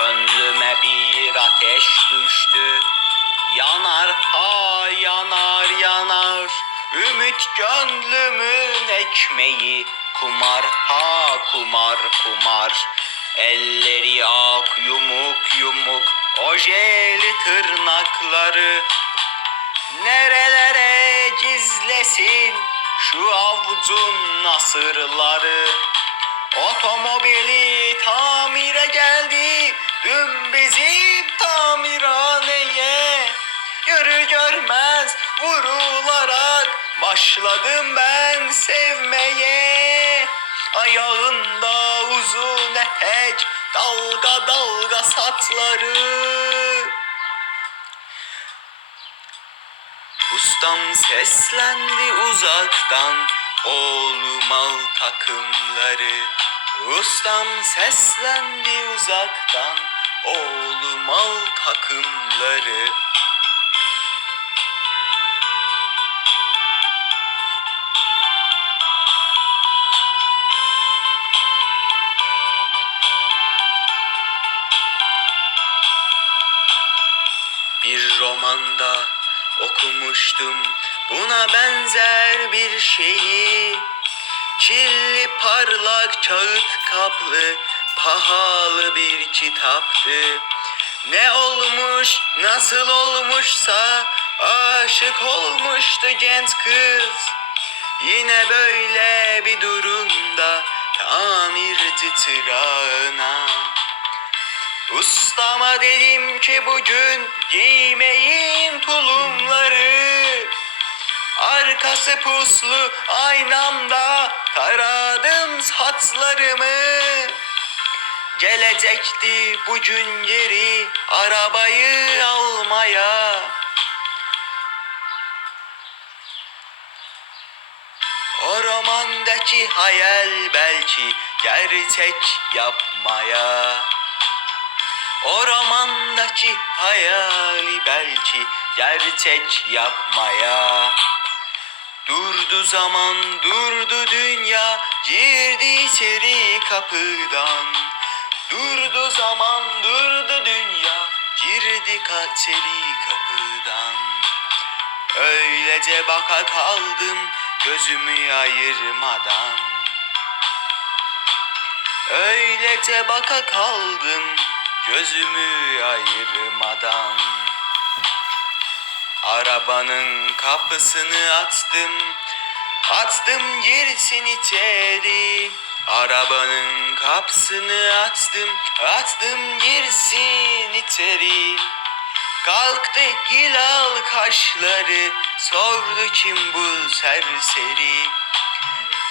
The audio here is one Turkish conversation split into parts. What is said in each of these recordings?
Gönlüme bir ateş düştü. Yanar ha yanar yanar. Ümit gönlümün ekmeği. Kumar ha kumar kumar. Elleri ak yumuk yumuk. Ojeli tırnakları. Nerelere gizlesin şu avucun nasırları? Otomobili başladım ben sevmeye. Ayağında uzun etek dalga dalga satları. Ustam seslendi uzaktan Oğlum al takımları. Ustam seslendi uzaktan Oğlum al takımları romanda okumuştum buna benzer bir şeyi. Çilli parlak kağıt kaplı pahalı bir kitaptı. Ne olmuş nasıl olmuşsa aşık olmuştu genç kız. Yine böyle bir durumda tamirci çırağına. Ustama dedim ki bugün giymeyin tulumları. Arkası puslu aynamda taradım saçlarımı. Gelecekti bugün geri arabayı almaya. O romandaki hayal belki gerçek yapmaya o romandaki hayali belki gerçek yapmaya. Durdu zaman durdu dünya girdi içeri kapıdan. Durdu zaman durdu dünya girdi içeri kapıdan. Öylece baka kaldım gözümü ayırmadan. Öylece baka kaldım gözümü ayırmadan Arabanın kapısını açtım. Açtım girsin içeri. Arabanın kapısını açtım. Açtım girsin içeri. Kalktı hilal kaşları Sordu kim bu serseri.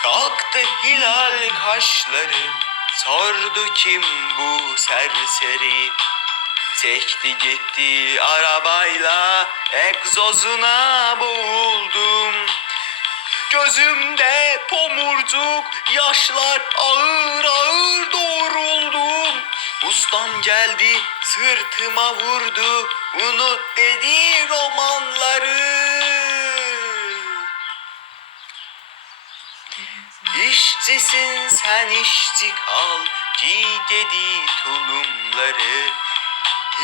Kalktı hilal kaşları Sordu kim bu serseri? Çekti gitti arabayla Egzozuna boğuldum. Gözümde tomurcuk yaşlar ağır ağır doğruldum. Ustam geldi sırtıma vurdu Unut dedi İşçisin sen işçi kal Giy dedi tulumları.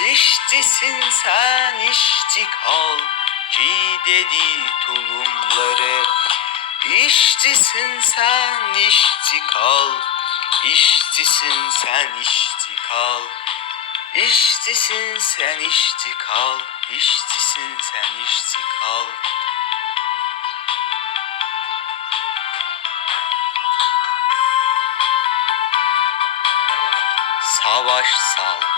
İşçisin sen işçi kal Giy dedi tulumları. İşçisin sen işçi kal. İşçisin sen işçi kal. İşçisin sen işçi kal. İşçisin sen işçi kal Savaş sal